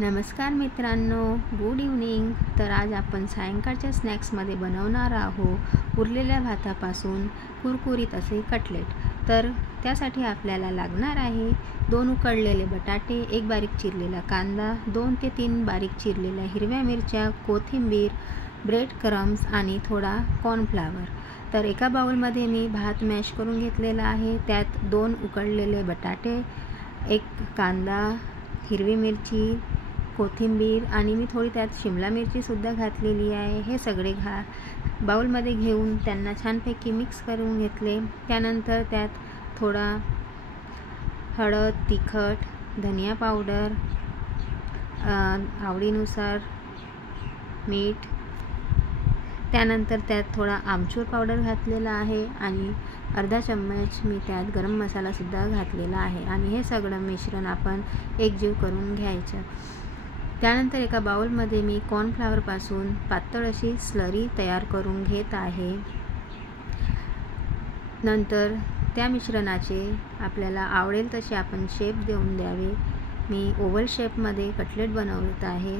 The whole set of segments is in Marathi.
नमस्कार मित्रांनो, गुड इव्हनिंग। तर आज आपण सायंकाळच्या स्नॅक्समध्ये बनवणार आहोत उरलेल्या भातापासून कुरकुरीत असे कटलेट। तर त्यासाठी आपल्याला लागणार आहे 2 उकडलेले बटाटे, 1 बारीक चिरलेला कांदा, 2 ते 3 बारीक चिरलेल्या हिरव्या मिरच्या, कोथिंबीर, ब्रेड क्रम्स आणि थोडा कॉर्नफ्लॉवर। तर एका बाउलमध्ये मी भात मॅश करून घेतलेला आहे। त्यात 2 उकडलेले बटाटे, 1 कांदा, हिरवी मिरची, कोथिंबीर आणि मी थोडी त्यात शिमला मिरचीसुद्धा घातलेली आहे। हे सगळे बाउलमध्ये घेऊन त्यांना छानपैकी मिक्स करून घेतले। त्यानंतर त्यात थोडा हळद, तिखट, धनिया पावडर, आवडीनुसार मीठ, त्यानंतर त्यात थोडा आमचूर पावडर घातलेला आहे आणि अर्धा चम्मच मी त्यात गरम मसालासुद्धा घातलेला आहे आणि हे सगळं मिश्रण आपण एकजीव करून घ्यायचं। त्यानंतर एका बाउलमध्ये मी कॉर्नफ्लॉवरपासून पातळ अशी स्लरी तयार करून घेत आहे। नंतर त्या मिश्रणाचे आपल्याला आवडेल तसे आपण शेप देऊन द्यावे। मी ओव्हल शेपमध्ये कटलेट बनवत आहे।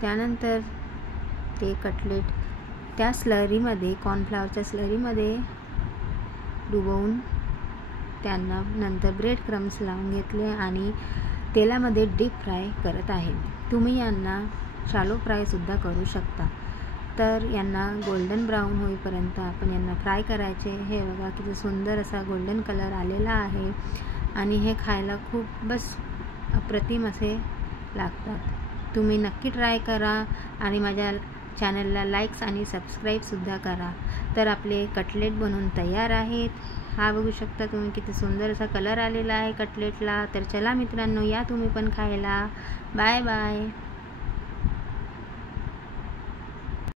त्यानंतर ते कटलेट त्या स्लरीमध्ये, कॉर्नफ्लॉवरच्या स्लरीमध्ये डुबवून त्यांना नंतर ब्रेड क्रम्स लावून घेतले आणि तेलामध्ये डीप फ्राय करत आहे। तुम्ही यांना शॅलो फ्रायसुद्धा करू शकता। तर यांना गोल्डन ब्राऊन होईपर्यंत आपण यांना फ्राय करायचे। हे बघा किती सुंदर असा गोल्डन कलर आलेला आहे आणि हे खायला खूपच अप्रतिम असे लागतात। तुम्ही नक्की ट्राय करा आणि माझ्या चॅनलला लाईक्स आणि सबस्क्राईबसुद्धा करा। तर आपले कटलेट बनवून तयार आहेत। हा बघू शकता तुम्ही किती सुंदर असा कलर आलेला आहे कटलेटला। तर चला मित्रांनो, या तुम्ही पण खायला। Bye bye.